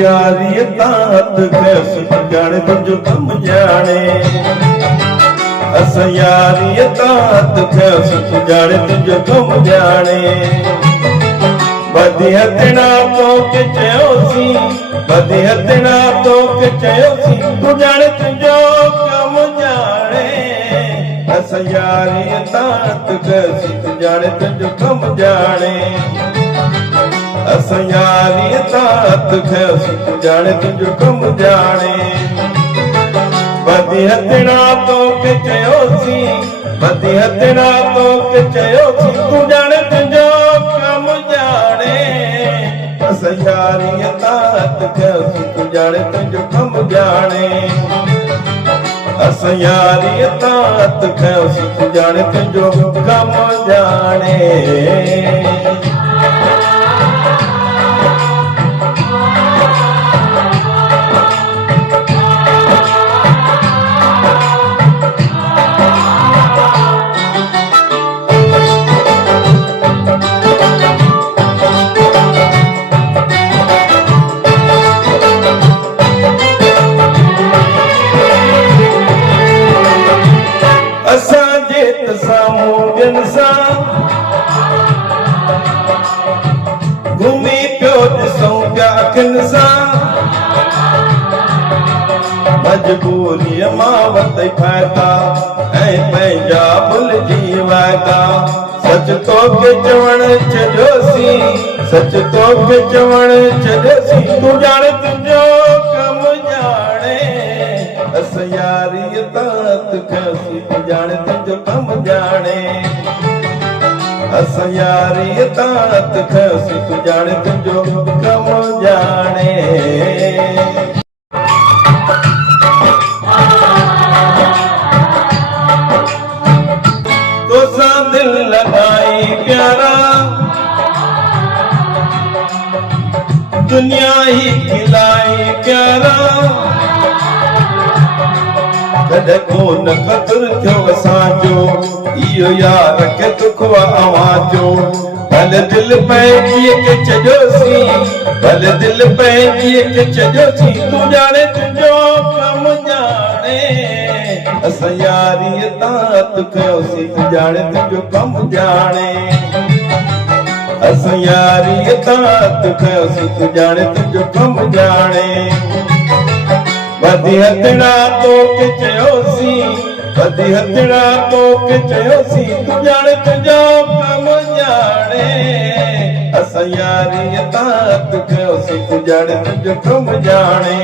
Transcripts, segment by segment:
यारी तात कैस जाने तुझो कम जाने अस यारी तात कैस जाने तुझो कम जाने बदी हथना तो के चयोसी बदी हथना तो के चयोसी तू जाने तुझो कम जाने अस यारी तात कैस जाने तुझो कम जाने अस यारी तात कैस जाने तुझो कम जाने बदी हथना तो के चयोसी बदी हथना तो के चयोसी तू जाने तुझो कम जाने अस यारी तात कैस जाने तुझो कम जाने अस यारी तात कैस जाने तुझो कम जाने घूमी पियो ॾिसूं पिया अखियुनि सां मजबूरीअ मां वरितई फ़ाइदा ऐं पंहिंजा भुलिजी वाइदा सच तोखे चवण छॾियोसीं सच तोखे चवण छॾियोसीं तूं ॼाणे तुंहिंजो कम ॼाणे अस यारी तात कैस जाने तुझो कम जाने अस यारी तात कैस जाने तुझो कम जाने तो सा दिल लगाई प्यारा दुनिया ही खिलाई प्यारा कॾहिं कोन क़दुरु थियो असांजो इहो यार खे दुख आवाजो भले दिल पंहिंजीअ खे छॾियोसीं भले दिल पंहिंजीअ खे छॾियोसीं तूं ॼाणे तुंहिंजो कम ॼाणे अस यारी तात कयोसीं तूं ॼाणे तुंहिंजो कम ॼाणे अस यारी तात कयोसीं तूं ॼाणे तुंहिंजो कम ॼाणे बदी हथना तो के चयोसी बदी हथना तो के चयोसी तू जाने तुझो कम जाने अस यारी तात कयोसी तू जाने तुझो कम जाने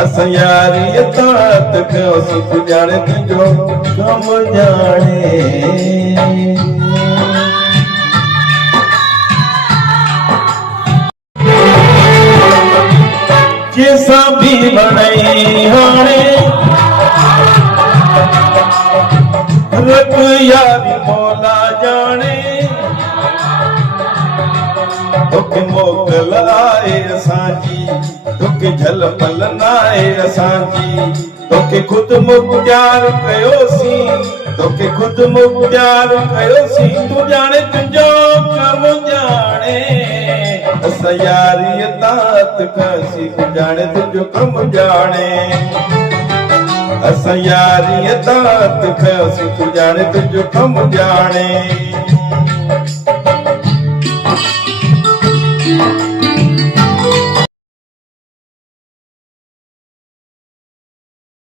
अस यारी तात कयोसी तू जाने तुझो कम जाने कैसा भी बनई हाणे रब यारी मौला जाने तोखे मोकल आहे असांजी तोखे झलपल नाहे असांजी तोखे खुद मुख्तियार कयोसीं तोखे खुद मुख्तियार कयोसीं तूं ॼाणे तुंहिंजो कम ॼाणे अस यारी तात कैसी तूं ॼाणे तुंहिंजो कम ॼाणे अस यारी तात कैसी तूं ॼाणे तुंहिंजो कम ॼाणे